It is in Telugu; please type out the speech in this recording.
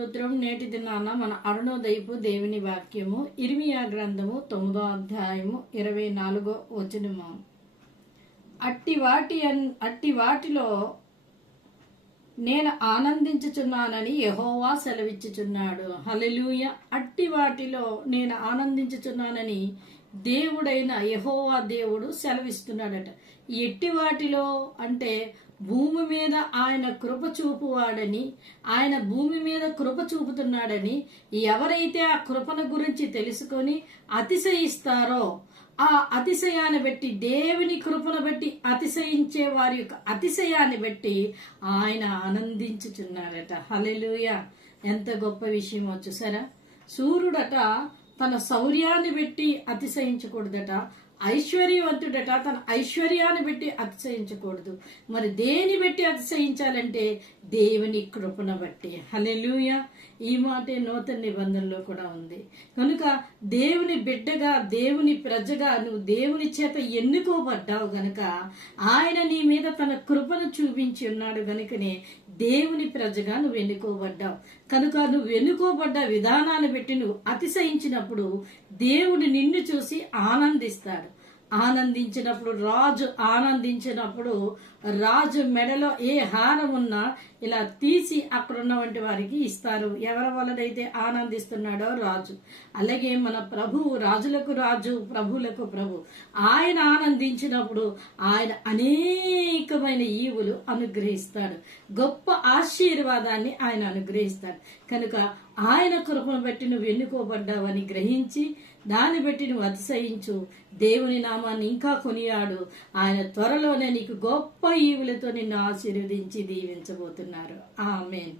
స్తోత్రం. నేటి దినాన మన అరుణోదయపు దేవుని వాక్యము ఇర్మియా గ్రంథము 9వ అధ్యాయము 24వ వచనము. అట్టి వాటిలో నేను ఆనందించుచున్నానని యెహోవా సెలవిచ్చుచున్నాడు. హల్లెలూయా. అట్టి వాటిలో నేను ఆనందించుచున్నానని దేవుడైన యెహోవా దేవుడు సెలవిస్తున్నాడట. ఎట్టి వాటిలో అంటే భూమి మీద ఆయన కృప చూపువాడని, ఆయన భూమి మీద కృప చూపుతున్నాడని ఎవరైతే ఆ కృపను గురించి తెలుసుకొని అతిశయిస్తారో, ఆ అతిశయాన్ని బట్టి, దేవుని కృపను బట్టి అతిశయించే వారి యొక్క అతిశయాన్ని బట్టి ఆయన ఆనందించుచున్నాడట. హల్లెలూయా. ఎంత గొప్ప విషయమో చూసారా. సూర్యుడట తన శౌర్యాన్ని బట్టి అతిశయించకూడదట. ఐశ్వర్యవంతుడట తన ఐశ్వర్యాన్ని బట్టి అతిశయించకూడదు. మరి దేని బట్టి అతిశయించాలంటే దేవుని కృపను బట్టి. హల్లెలూయా. ఈ మాటే నూతన నిబంధనలో కూడా ఉంది. కనుక దేవుని బిడ్డగా, దేవుని ప్రజగా నువ్వు దేవుని చేత ఎన్నుకోబడ్డావు గనుక ఆయన నీ మీద తన కృపను చూపించి ఉన్నాడు గనుకనే దేవుని ప్రజగా నువ్వు ఎన్నుకోబడ్డావు. కనుక నువ్వు ఎన్నుకోబడ్డ విధానాన్ని బట్టి నువ్వు అతిశయించినప్పుడు దేవుడు నిన్ను చూసి ఆనందిస్తాడు. ఆనందించినప్పుడు రాజు మెడలో ఏ హారం ఉన్నా ఇలా తీసి అక్కడ ఉన్నటువంటి వారికి ఇస్తారు. ఎవరి వలనైతే ఆనందిస్తున్నాడో రాజు. అలాగే మన ప్రభువు రాజులకు రాజు, ప్రభువులకు ప్రభు. ఆయన ఆనందించినప్పుడు ఆయన అనేకమైన ఈవులు అనుగ్రహిస్తాడు. గొప్ప ఆశీర్వాదాన్ని ఆయన అనుగ్రహిస్తాడు. కనుక ఆయన కృపను బట్టి నువ్వు ఎన్నుకోబడ్డావని గ్రహించి దాన్ని బట్టి నువ్వు అతిశయించు. దేవుని నామాన్ని ఇంకా కొనియాడు. ఆయన త్వరలోనే నీకు గొప్ప ఈవులతో నిన్ను ఆశీర్వదించి దీవించబోతున్నారు. ఆమేన్.